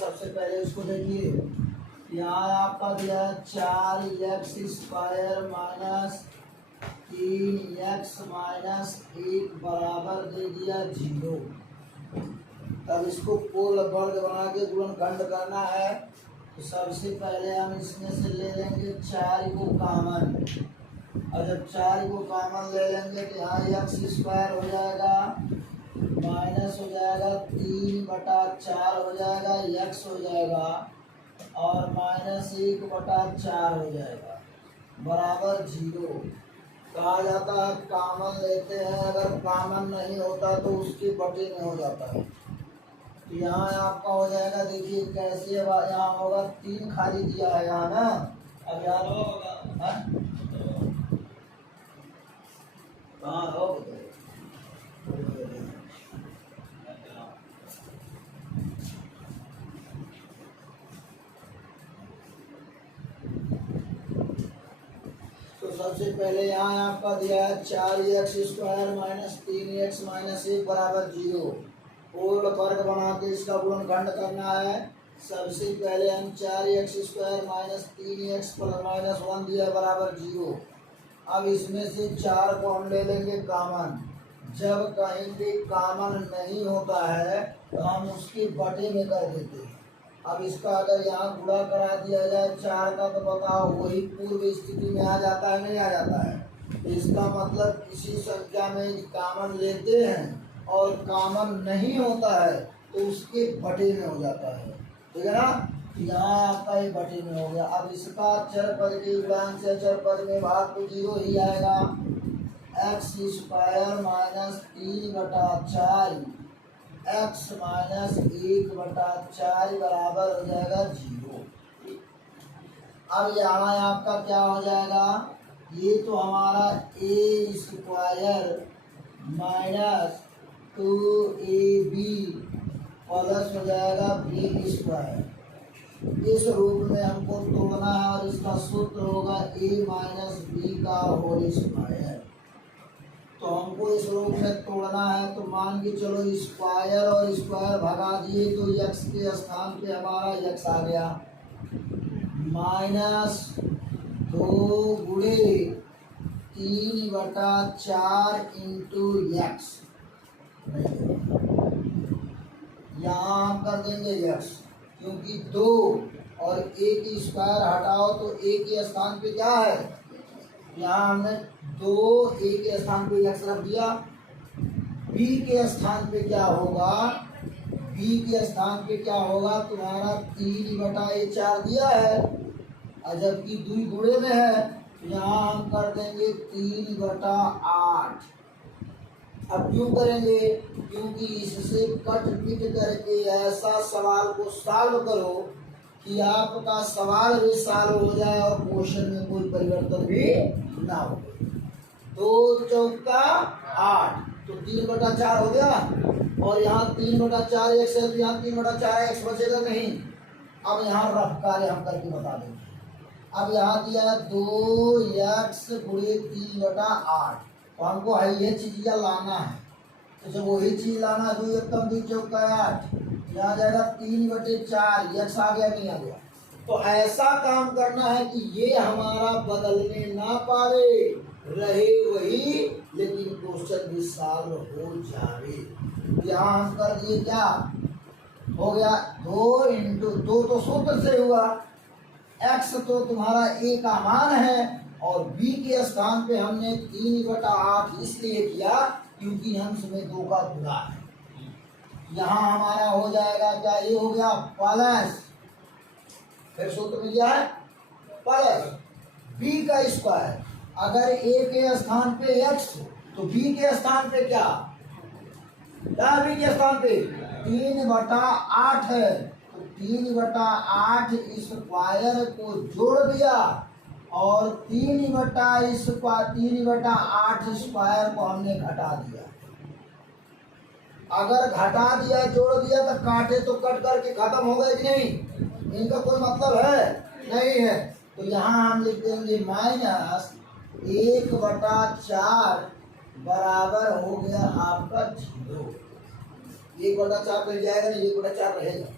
सबसे पहले उसको देखिए, यहाँ आपका दिया है 4x² माइनस 3x-1 बराबर दे दिया 0। तब इसको पूर्ण वर्ग बना के गुणनखंड करना है। तो सबसे पहले हम इसमें से ले लेंगे 4 को कॉमन, और जब 4 को कॉमन ले लेंगे तो यहाँ x² हो जाएगा, माइनस हो जाएगा 3/4 हो जाएगा, x हो जाएगा, और -1/4 हो जाएगा बराबर 0। कहा जाता है कॉमन लेते हैं, अगर कॉमन नहीं होता तो उसके बटे में हो जाता है। तो यहाँ आपका हो जाएगा, देखिए कैसे यहाँ होगा, 3 खाली दिया है यहाँ ना, अब यहाँ होगा कहाँ हो तो सबसे पहले यहाँ आपका दिया है 4x² माइनस 3x-1 बराबर 0। पूर्ण वर्ग बना के इसका गुणनखंड करना है। सबसे पहले हम 4x² माइनस 3x-1 दिया बराबर 0। अब इसमें से 4 को हम ले लेंगे कॉमन। जब कहीं पे कॉमन नहीं होता है तो हम उसके बटे में कर देते हैं। अब इसका अगर यहाँ गुणा करा दिया जाए 4 का, तो बताओ वही पूर्व स्थिति में आ जाता है, नहीं आ जाता है। इसका मतलब किसी संख्या में कॉमन लेते हैं और कॉमन नहीं होता है तो उसके बटे में हो जाता है, ठीक है ना। यहाँ आपका ये बटे में हो गया। अब इसका चर पद के गुणांक से चर पद में भाग तो 0 ही आएगा। x² माइनस 3/4 x-1/4 बराबर हो जाएगा 0। अब यहाँ आपका क्या हो जाएगा, ये तो हमारा a² माइनस 2ab प्लस हो जाएगा b²। इस रूप में हमको तोड़ना है और इसका सूत्र होगा a माइनस b का होल स्क्वायर। तो हमको इस रूप में तोड़ना है, तो मान के चलो स्क्वायर और स्क्वायर भगा दिए तो x के स्थान पे हमारा x आ गया, -2 गुणे 3/4 इंटू x। यहाँ हम कर देंगे x, क्योंकि 2 और a की स्क्वायर हटाओ तो a के स्थान पे क्या है, यहाँ हमने 2a के स्थान पे x रख दिया। b के स्थान पे क्या होगा, b के स्थान पे क्या होगा तुम्हारा 3/4 दिया है, और जबकि 2 गुणे में है तो यहाँ हम कर देंगे 3/8। अब क्यों करेंगे, क्योंकि इससे कट पिट करके ऐसा सवाल को सॉल्व करो कि आपका सवाल भी सॉल्व हो जाए और क्वेश्चन में कोई परिवर्तन भी ना हो। 2 चौका 8, तो 3/4 हो गया, और यहाँ 3/4 x है तो यहाँ 3/4 x बचेगा नहीं। अब यहाँ रफ कार्य हम करके बता देंगे। अब यहाँ दिया है 2x गुणे 3/8, तो हमको ये चीज लाना है। तो जब वही चीज लाना है, 2 × 2 = 8, यहाँ जाएगा 3/4, x आ गया नहीं आ गया। तो ऐसा काम करना है कि ये हमारा बदलने ना पावे, रहे वही, लेकिन क्वेश्चन भी सॉल्व हो जावे। यहाँ हम कर दिए, क्या हो गया, 2 × 2 तो सूत्र से हुआ, x तो तुम्हारा a का मान है, और b के स्थान पे हमने 3/8 इसलिए किया क्योंकि अंश में 2 का गुणा है। यहाँ हमारा हो जाएगा क्या, ये हो गया प्लस, फिर सूत्र में क्या है प्लस b का स्क्वायर। अगर a के स्थान पे x तो b के स्थान पे क्या b के स्थान पे 3/8 है, तो 3/8 स्क्वायर को जोड़ दिया और 3/8 स्क्वायर को हमने घटा दिया। अगर घटा दिया जोड़ दिया तो काटे तो कट करके खत्म हो गए कि नहीं, इनका कोई मतलब है नहीं है। तो यहाँ हम लिख देंगे -1/4 बराबर हो गया आपका 0। 1/4 मिल जाएगा ना, 1/4 रहेगा।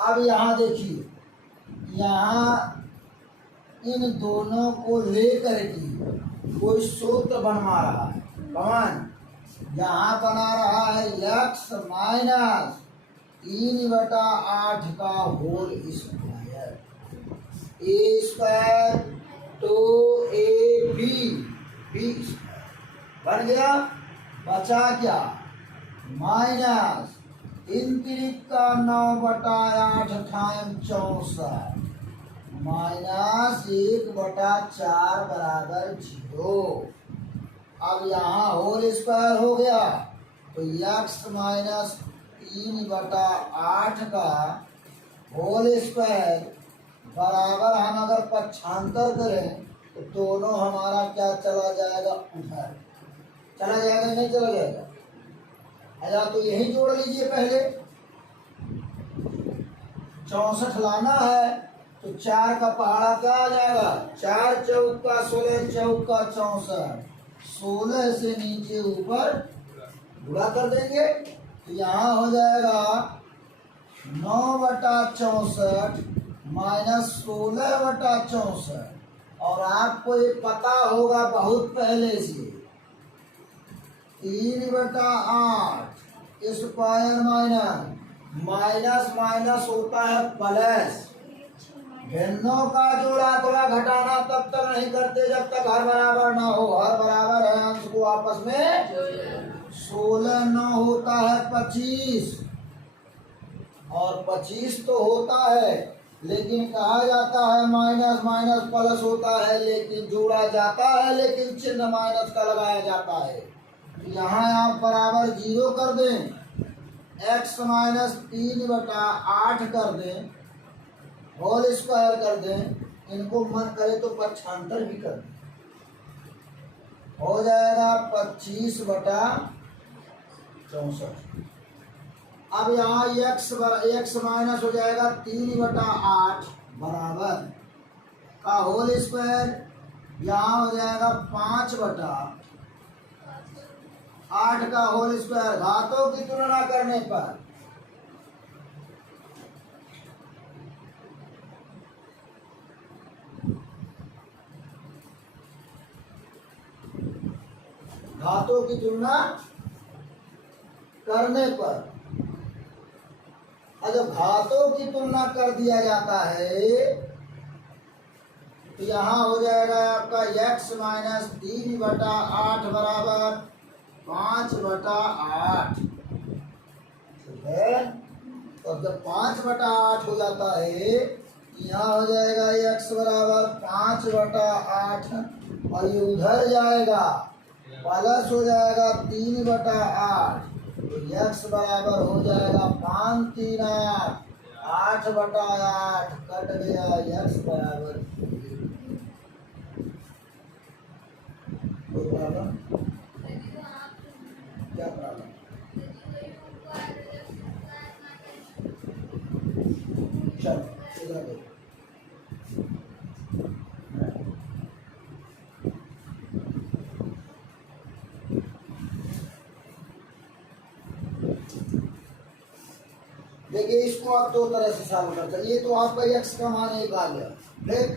अब यहाँ देखिए, यहाँ इन दोनों को लेकर के कोई सूत्र बनवा रहा है। कौन? यहाँ बना रहा है x माइनस 3/8 का whole square, A square two A B square बन गया। बचा क्या? माइनस 3 का 9/8 टाइम 64 माइनस 1/4 बराबर 0। अब यहाँ होल स्क्वायर हो गया तो x माइनस 3/8 का होल स्क्वायर बराबर, हम अगर पक्षांतर करें तो दोनों हमारा क्या चला जाएगा? उधर चला जाएगा, नहीं चला जाएगा? या तो यही जोड़ लीजिए पहले, 64 लाना है तो 4 का पहाड़ा क्या आ जाएगा? 4 चौका 16, चौका 64, 16 से नीचे ऊपर गुणा कर देंगे तो यहाँ हो जाएगा 9/64 माइनस 16/64। और आपको ये पता होगा बहुत पहले से, 3/8 स्क्वायर माइनस माइनस होता है प्लस। भिन्नों का जोड़ा थोड़ा घटाना तब तक नहीं करते जब तक हर बराबर ना हो। हर बराबर है अंश को आपस में 16 9 होता है 25, और 25 तो होता है, लेकिन कहा जाता है माइनस माइनस प्लस होता है, लेकिन जोड़ा जाता है लेकिन चिन्ह माइनस का लगाया जाता है। यहाँ आप बराबर 0 कर दें, x माइनस 3/8 कर दें, होल स्क्वायर कर दें, इनको मन करे तो पक्षांतर भी कर दें, हो जाएगा 25/64। अब यहाँ x माइनस हो जाएगा 3/8 बराबर का होल स्क्वायर, यहाँ हो जाएगा 5/8 का होल स्क्वायर। घातों की तुलना करने पर जब घातों की तुलना कर दिया जाता है तो यहाँ हो जाएगा आपका x माइनस 3/8 बराबर 5/8। ठीक है, तो जब 5/8 हो जाता है यहाँ हो जाएगा x बराबर 5/8, और ये उधर जाएगा प्लस हो जाएगा 3/8, तो x बराबर हो जाएगा 5 3 8/8 कट गया, x बराबर क्या प्रॉब्लम? चलो इधर देखो, देखिए इसको आप दो तरह से सॉल्व करते हैं। ये तो आपका x का मान 1 आ गया, ठीक,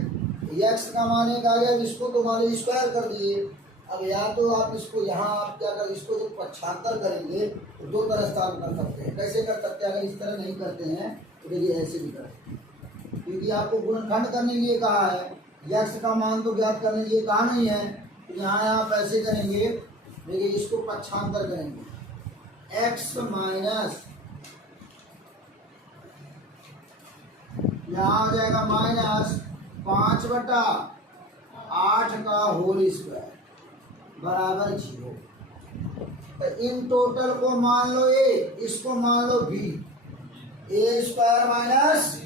x का मान 1 आ गया, इसको तो मान लीजिए स्क्वायर कर दिए। अब या तो आप इसको यहाँ आप क्या कर, इसको जब पक्षांतर करेंगे तो दो तरह से सॉल्व कर सकते हैं। कैसे कर सकते हैं? अगर इस तरह नहीं करते हैं तो देखिए ऐसे भी करें, क्योंकि आपको गुणनखंड करने के लिए कहा है, x का मान तो ज्ञात करने के लिए कहा नहीं है। तो यहाँ आप ऐसे करेंगे, देखिए इसको पक्षांतर करेंगे, x माइनस, यहाँ आ जाएगा माइनस 5/8 का होल स्क्वायर बराबर 0। तो इन टोटल को मान लो a, इसको मान लो b, a square minus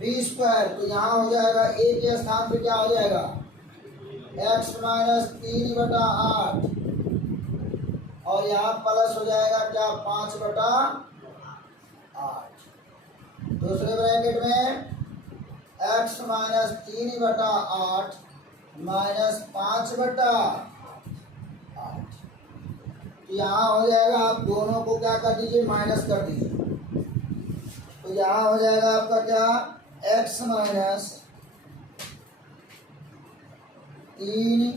b square. तो यहाँ हो जाएगा a के स्थान पे क्या हो जाएगा? x माइनस 3/8, और यहाँ प्लस हो जाएगा क्या? 5/8। दूसरे ब्रैकेट में x माइनस 3/8 माइनस 5/8। यहाँ हो जाएगा, आप दोनों को क्या कर दीजिए? माइनस कर दीजिए। तो यहाँ हो जाएगा आपका क्या, x माइनस 3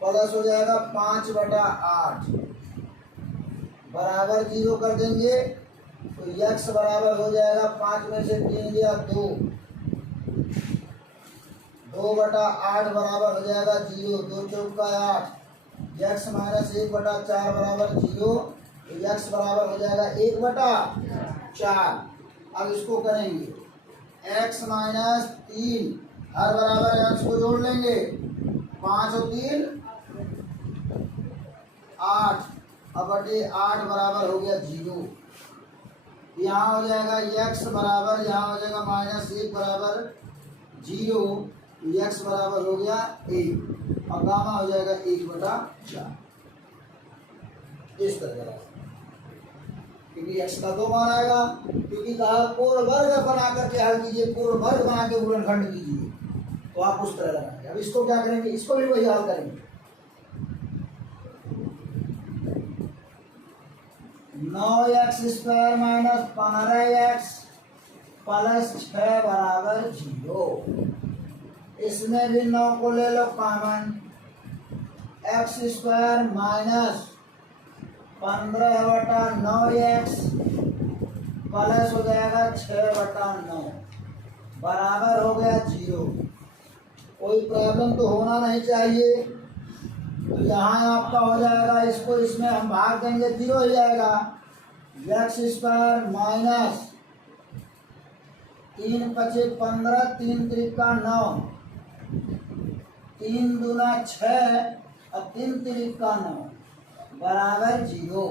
प्लस हो जाएगा 5/8 बराबर 0 कर देंगे। तो x बराबर हो जाएगा 5 में से 3 गया 2, 2/8 बराबर हो जाएगा 0, 2 चौका 8, x माइनस 1/4 बराबर 0, तो x बराबर हो जाएगा 1/4। अब इसको करेंगे x माइनस 3 हर बराबर x को जोड़ लेंगे, 5 और 3 8, अब बटे 8 बराबर हो गया 0। यहाँ हो जाएगा x बराबर, यहाँ हो जाएगा -1 बराबर 0, x बराबर हो गया 1 और गामा हो जाएगा 1/4। इस तरह का, क्योंकि x का 2 मान आएगा, क्योंकि कहा पूर्ण वर्ग बना करके हल कीजिए, पूर्ण वर्ग बना के गुणनखंड कीजिए, तो आप उस तरह लगाएंगे। अब इसको क्या करेंगे, इसको भी वही हल करेंगे। 9x² माइनस 15x प्लस 6 बराबर 0। इसमें भी 9 को ले लो common, x² minus 15/9x plus हो जाएगा 6/9 बराबर हो गया 0। कोई प्रॉब्लम तो होना नहीं चाहिए। तो यहाँ आपका हो जाएगा, इसको इसमें हम भाग देंगे 0 हो जाएगा, x² माइनस 3 × 5 = 15, 3 × 3 = 9, 3 दूना 6 और 3 3 = 9 बराबर 0।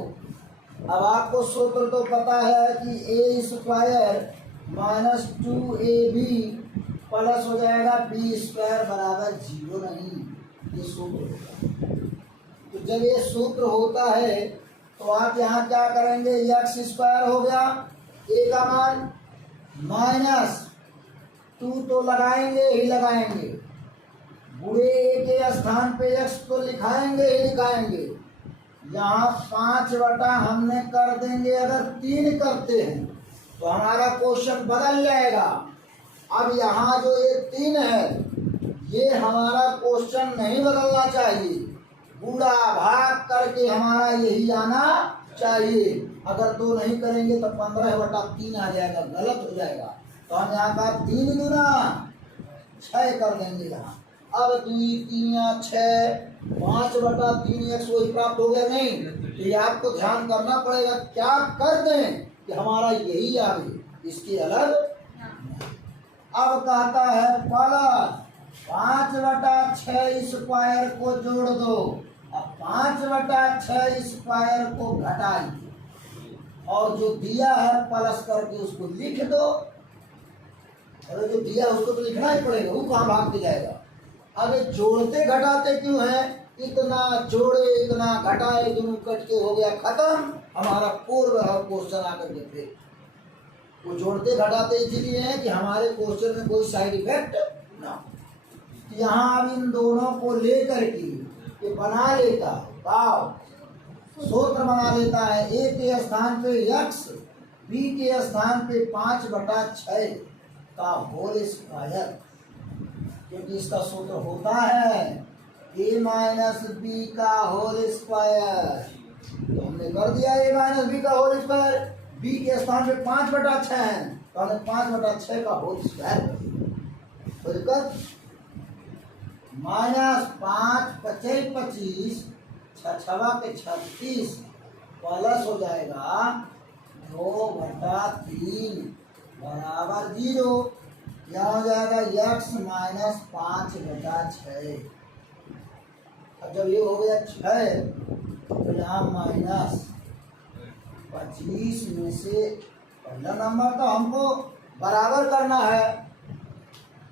अब आपको सूत्र तो पता है कि a² माइनस 2ab प्लस हो जाएगा b² बराबर 0 नहीं, ये सूत्र होता है। तो जब ये सूत्र होता है तो आप यहाँ क्या करेंगे, x² हो गया a का मान माइनस 2 तो लगाएंगे ही लगाएंगे, बुरे a के स्थान पे x तो लिखाएंगे ही लिखाएंगे। यहाँ 5 हमने कर देंगे, अगर 3 करते हैं तो हमारा क्वेश्चन बदल जाएगा। अब यहाँ जो ये 3 है, ये हमारा क्वेश्चन नहीं बदलना चाहिए, बूढ़ा भाग करके हमारा यही आना चाहिए। अगर 2 नहीं करेंगे तो 15/3 आ जाएगा, गलत हो जाएगा। तो हम यहाँ का 3 दूना 6 कर देंगे यहाँ। अब 2 3 6 5/3x वही प्राप्त हो गया नहीं, तो ये आपको ध्यान करना पड़ेगा, क्या कर दें कि हमारा यही आवे, इसके अलग। अब कहता है प्लस 5/6² को जोड़ दो, अब 5/6² को घटाइए और जो दिया है प्लस करके उसको लिख दो। अरे जो दिया उसको तो लिखना ही पड़ेगा, वो कहाँ भाग के जाएगा। अब जोड़ते घटाते क्यों है, इतना जोड़े इतना घटाए, दोनों कट के हो गया खत्म, हमारा पूर्व क्वेश्चन आकर के फिर वो जोड़ते घटाते इसलिए है कि हमारे क्वेश्चन में कोई साइड इफेक्ट ना हो। यहाँ अब इन दोनों को लेकर के ये बना लेता है, सूत्र बना लेता है, a के स्थान पे x, b के स्थान पे 5/6 का होल स्क्वायर, क्योंकि इसका सूत्र होता है a माइनस बी का होल स्क्वायर। तो हमने कर दिया a माइनस बी का होल स्क्वायर, b के स्थान पे 5/6 है तो हमने 5/6 का होल स्क्वायर कर दिया। -5 × 5 = 25, 6 × 36 प्लस हो जाएगा 2/3 बराबर 0। यहाँ हो जाएगा x माइनस 5/6। अब जब ये हो गया 6 तो यहाँ माइनस 25 में से पहला नंबर तो हमको बराबर करना है।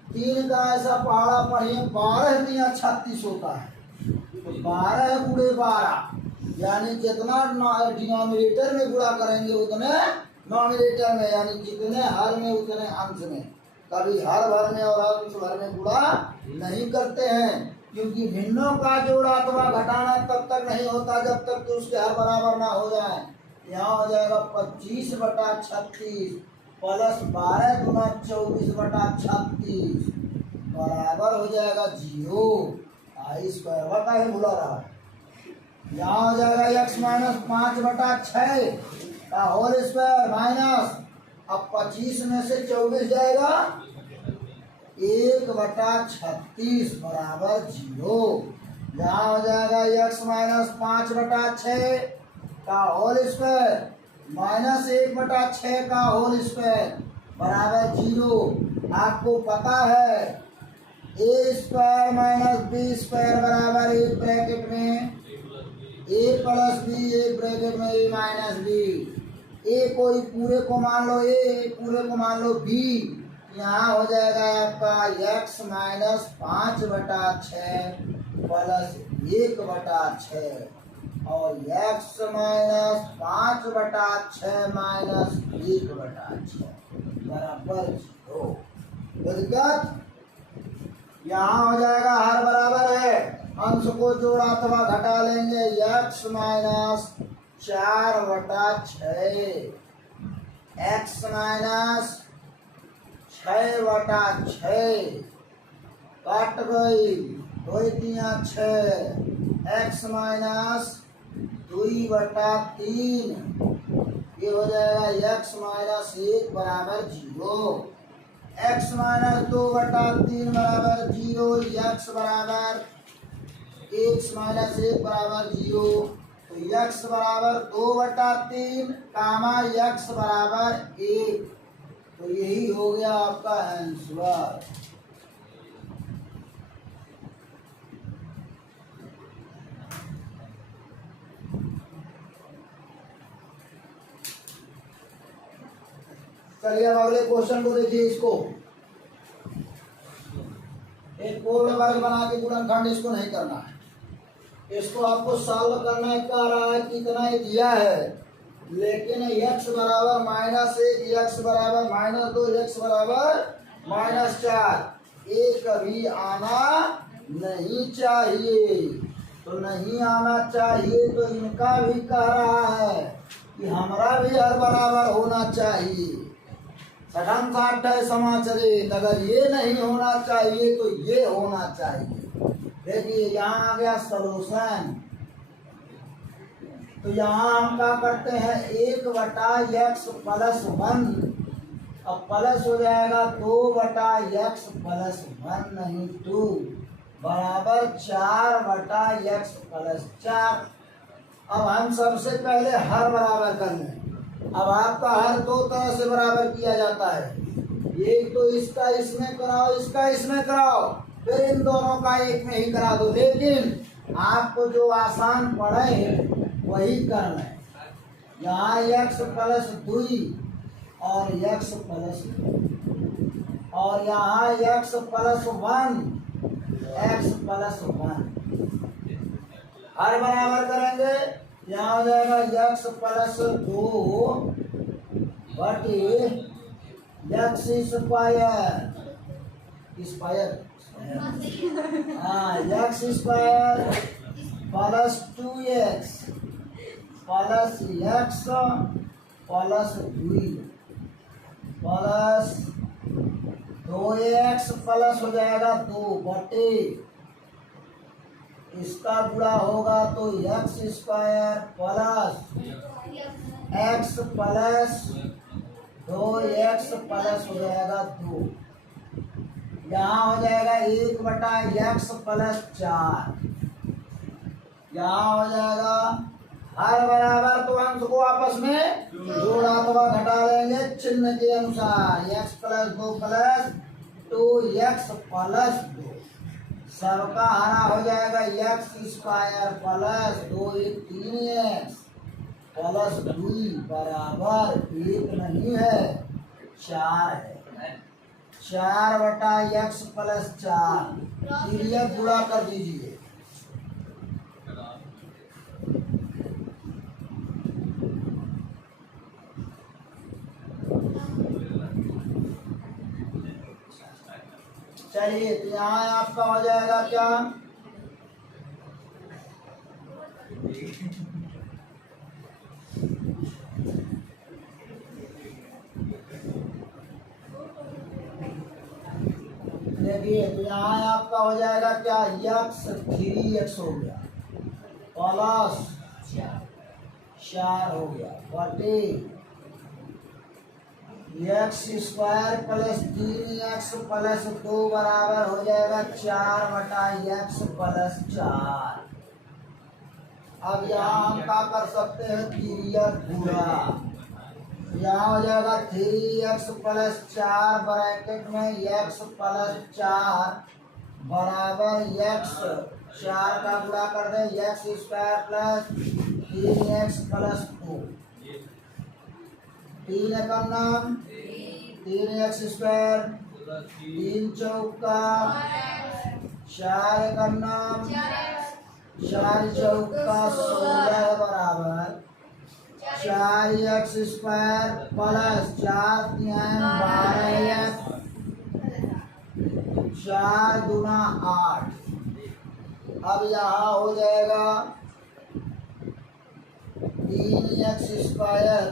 3 का ऐसा पहाड़ा पढ़िए, 12 × 36 होता है, तो 12 × 12 यानी जितना डिनोमिनेटर में गुणा करेंगे उतने नॉमिनेटर में, यानी जितने हर में उतने अंश में। कभी हर भर में और अंश भर में गुणा नहीं करते हैं, क्योंकि भिन्नों का जोड़ा अथवा घटाना तब तक नहीं होता जब तक कि उसके हर बराबर ना हो जाए। यहाँ हो जाएगा 25/36 प्लस 12 गुना 24/36 बराबर हो जाएगा 0। आई स्क्वायर का ही बुला रहा है। यहाँ हो जाएगा x माइनस 5/6 का होल स्क्वायर माइनस, अब 25 में से 24 जाएगा 1/36 बराबर 0। यहाँ हो जाएगा x माइनस 5/6 का होल स्क्वायर माइनस 1/6 का होल स्क्वायर बराबर 0। आपको पता है ए स्क्वायर माइनस बी स्क्वायर बराबर एक ब्रैकेट में ए प्लस बी, एक ब्रैकेट में ए माइनस बी। ए कोई पूरे को मान लो ए, पूरे को मान लो बी। यहाँ हो जाएगा आपका x माइनस 5/6 प्लस 1/6 और x माइनस 5/6 माइनस 1/6 बराबर 0। दिक्कत यहाँ हो जाएगा हर बराबर है, अंश को जोड़ा अथवा घटा लेंगे x minus 4/6 x minus 6/6 cut गई 2×3 x माइनस 2/3 ये हो जाएगा x माइनस 1 बराबर 0। x माइनस 2/3 बराबर 0, x बराबर x माइनस 1 बराबर 0। तो x बराबर 2/3 कामा x बराबर 1। तो यही हो गया आपका आंसर। चलिए अब अगले क्वेश्चन को देखिए। इसको एक पूर्ण वर्ग बना के गुणनखंड इसको नहीं करना है, इसको आपको सॉल्व करना है। कह रहा है कितना ही दिया है, लेकिन x बराबर -1, x बराबर -2, x बराबर -4 ये कभी आना नहीं चाहिए। तो नहीं आना चाहिए तो इनका भी कह रहा है कि हमारा भी हर बराबर होना चाहिए। सठम साठ है समाचरित, अगर ये नहीं होना चाहिए तो ये होना चाहिए। देखिए यहाँ आ गया सॉल्यूशन। तो यहाँ हम क्या करते हैं 1/x प्लस 1, अब प्लस हो जाएगा 2/x प्लस 1 नहीं 2 बराबर 4/x प्लस 4। अब हम सबसे पहले हर बराबर कर लें। अब आपका हर दो तरह से बराबर किया जाता है, एक तो इसका इसमें कराओ, इसका इसमें कराओ, फिर इन दोनों का एक में ही करा दो। लेकिन आपको जो आसान पड़े वही करना है। यहाँ x प्लस 2 और x प्लस 2 और यहाँ x प्लस 1 x प्लस 1 हर बराबर करेंगे। यहाँ हो जाएगा x प्लस 2 बटे x स्क्वायर हाँ x square plus 2x plus x plus 2 plus 2x plus हो जाएगा 2 बटे इसका गुणा होगा तो x square plus x plus 2x plus हो जाएगा 2। यहाँ हो जाएगा 1/x प्लस 4। यहाँ हो जाएगा हर बराबर तो अंश को आपस में जोड़ा अथवा घटा लेंगे चिन्ह के अनुसार। x plus 2 plus 2x plus 2 सबका हरा हो जाएगा x square plus 2 3x plus 2 बराबर 1 नहीं है 4 है। 4/x प्लस 4 ये गुणा कर दीजिए। चलिए तो यहाँ आपका हो जाएगा क्या देखिए तो यहाँ आपका हो जाएगा क्या, यक्स 3x हो गया प्लस 4 हो गया बटे x square plus 3x plus 2 बराबर हो जाएगा 4 बटा एक्स प्लस 4। अब यहाँ हम क्या कर सकते हैं, पीरियड पूरा। यहाँ हो जाएगा 3x प्लस 4 ब्रैकेट में x प्लस 4 बराबर x 4 का गुणा कर दे x square plus 3x plus 2 3 का नाम 3x स्क्वायर 3 चौका 4 का नाम 4 चौका 16 बराबर 4x स्क्वायर प्लस 4 3 12x 4 दूना 8। अब यहाँ हो जाएगा 3x square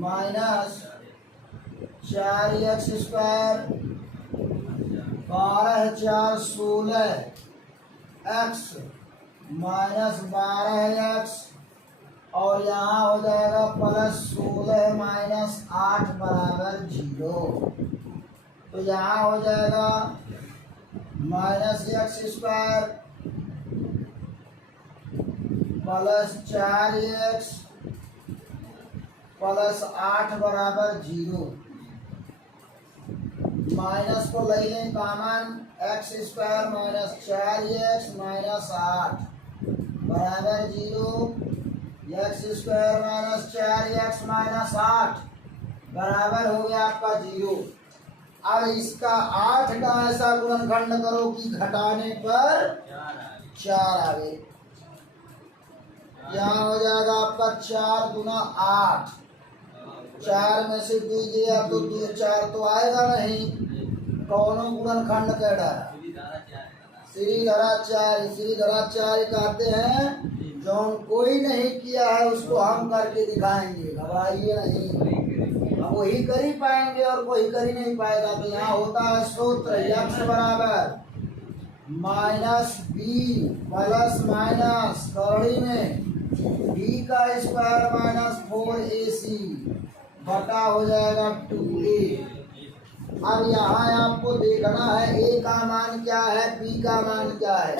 minus 4x square 12 4 16 x minus 12x और यहाँ हो जाएगा प्लस 16 माइनस 8 बराबर 0। तो यहाँ हो जाएगा minus x square plus 4x plus 8 बराबर 0। माइनस को ले लें common, x square minus 4x minus 8 बराबर 0। X square minus 4x minus 8 बराबर हो गया आपका 0। अब इसका 8 का ऐसा गुणनखंड करो कि घटाने पर 4 आवे। यहाँ हो जाएगा आपका 4 गुना 8, 4 में से 2 दिया तो 2 4 तो आएगा नहीं। कौनों गुणनखंड कह रहा, श्रीधरा 4 कहते हैं। जो कोई नहीं किया है उसको हम करके दिखाएंगे, घबराइए नहीं। हम वही कर ही पाएंगे और कोई कर ही नहीं पाएगा। तो यहाँ होता है सूत्र x बराबर माइनस बी प्लस माइनस कड़ी में b का स्क्वायर माइनस 4ac बटा हो जाएगा 2a। अब यहाँ आपको देखना है a का मान क्या है, b का मान क्या है।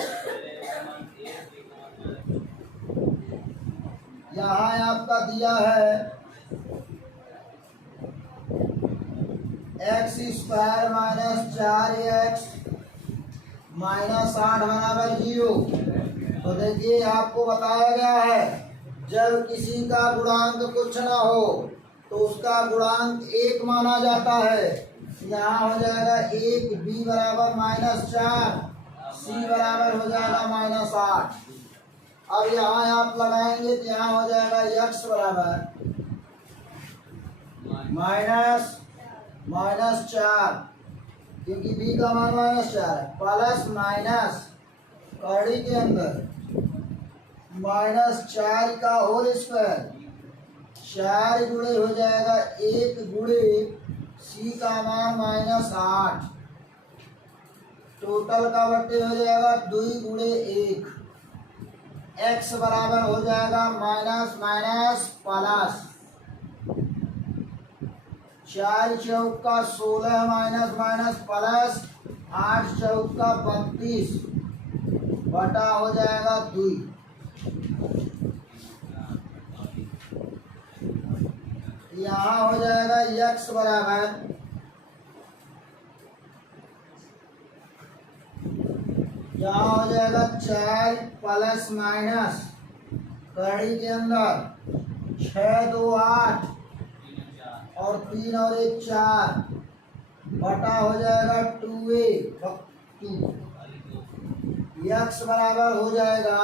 यहाँ आपका दिया है x square minus 4x minus 8 बराबर 0। तो देखिए आपको बताया गया है जब किसी का गुणांक कुछ ना हो तो उसका गुणांक 1 माना जाता है। यहाँ हो जाएगा 1, b बराबर माइनस 4, c बराबर हो जाएगा माइनस 8। अब यहाँ आप लगाएंगे तो यहाँ हो जाएगा x बराबर माइनस 4 क्योंकि b का मान माइनस 4 है प्लस माइनस कड़ी के अंदर माइनस 4 का होल स्क्वायर 4 गुणे हो जाएगा 1 गुणे c का मान माइनस 8 टोटल का बट्टे हो जाएगा 2 गुणे 1। x बराबर हो जाएगा माइनस माइनस प्लस 4 चौका 16 माइनस माइनस प्लस 8 चौका 32 बटा हो जाएगा 2। यहाँ हो जाएगा x बराबर यहाँ हो जाएगा 4 प्लस माइनस कड़ी के अंदर 6 2 8 और 3 और 1 4 बटा हो जाएगा 2a 2। x बराबर हो जाएगा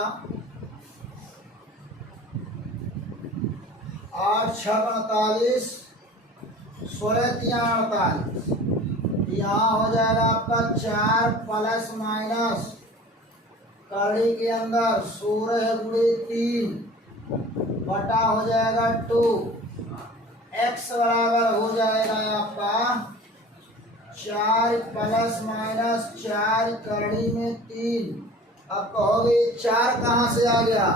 8 6 48 16 3 48। यहाँ हो जाएगा आपका 4 प्लस माइनस कड़ी के अंदर 16 गुणे 3 बटा हो जाएगा 2। x बराबर हो जाएगा आपका 4 प्लस माइनस 4 कड़ी में 3। अब कहोगे 4 कहाँ से आ गया?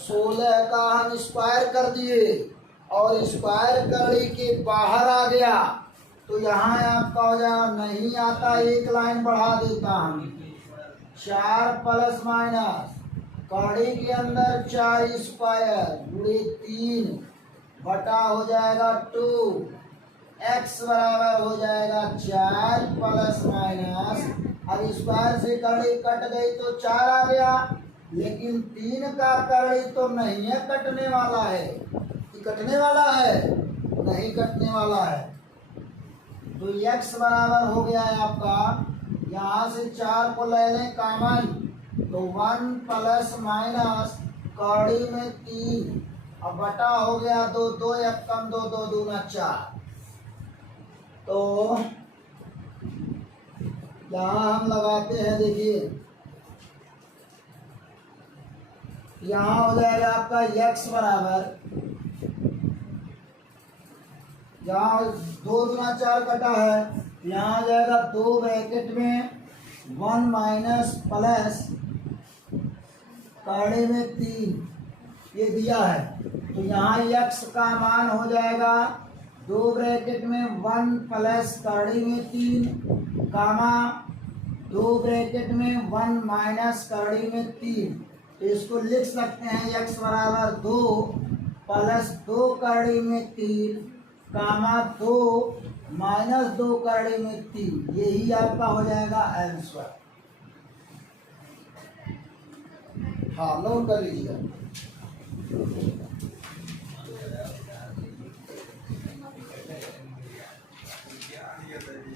16 का हम स्क्वायर कर दिए और स्क्वायर कड़ी के बाहर आ गया, तो यहाँ आपका हो जाएगा, नहीं आता एक लाइन बढ़ा देता हम। 4 प्लस माइनस कड़ी के अंदर 4 स्क्वायर गुणे 3 बटा हो जाएगा 2। x बराबर हो जाएगा 4 प्लस माइनस, अब स्क्वायर से कड़ी कट गई तो 4 आ गया, लेकिन 3 का कड़ी तो नहीं है, कटने वाला है। कटने वाला है? नहीं कटने वाला है। तो x बराबर हो गया है आपका, यहाँ से 4 को ले लें कॉमन, तो 1 प्लस माइनस कड़ी में 3, अब बटा हो गया 2, 2 1 कम 2, 2 दूना 4। तो यहाँ हम लगाते हैं, देखिए यहाँ हो जाएगा आपका x बराबर, यहाँ 2 दूना 4 कटा है, यहाँ आ जाएगा 2 ब्रैकेट में 1 माइनस प्लस कड़ी में 3 ये दिया है, तो यहाँ x का मान हो जाएगा 2 ब्रैकेट में 1 प्लस कड़ी में 3 कामा 2 ब्रैकेट में 1 माइनस कड़ी में 3। तो इसको लिख सकते हैं x बराबर 2 प्लस 2 कड़ी में 3 कामा 2 माइनस 2 कड़ी में 3, यही आपका हो जाएगा आंसर। हाँ, नोट कर लीजिए।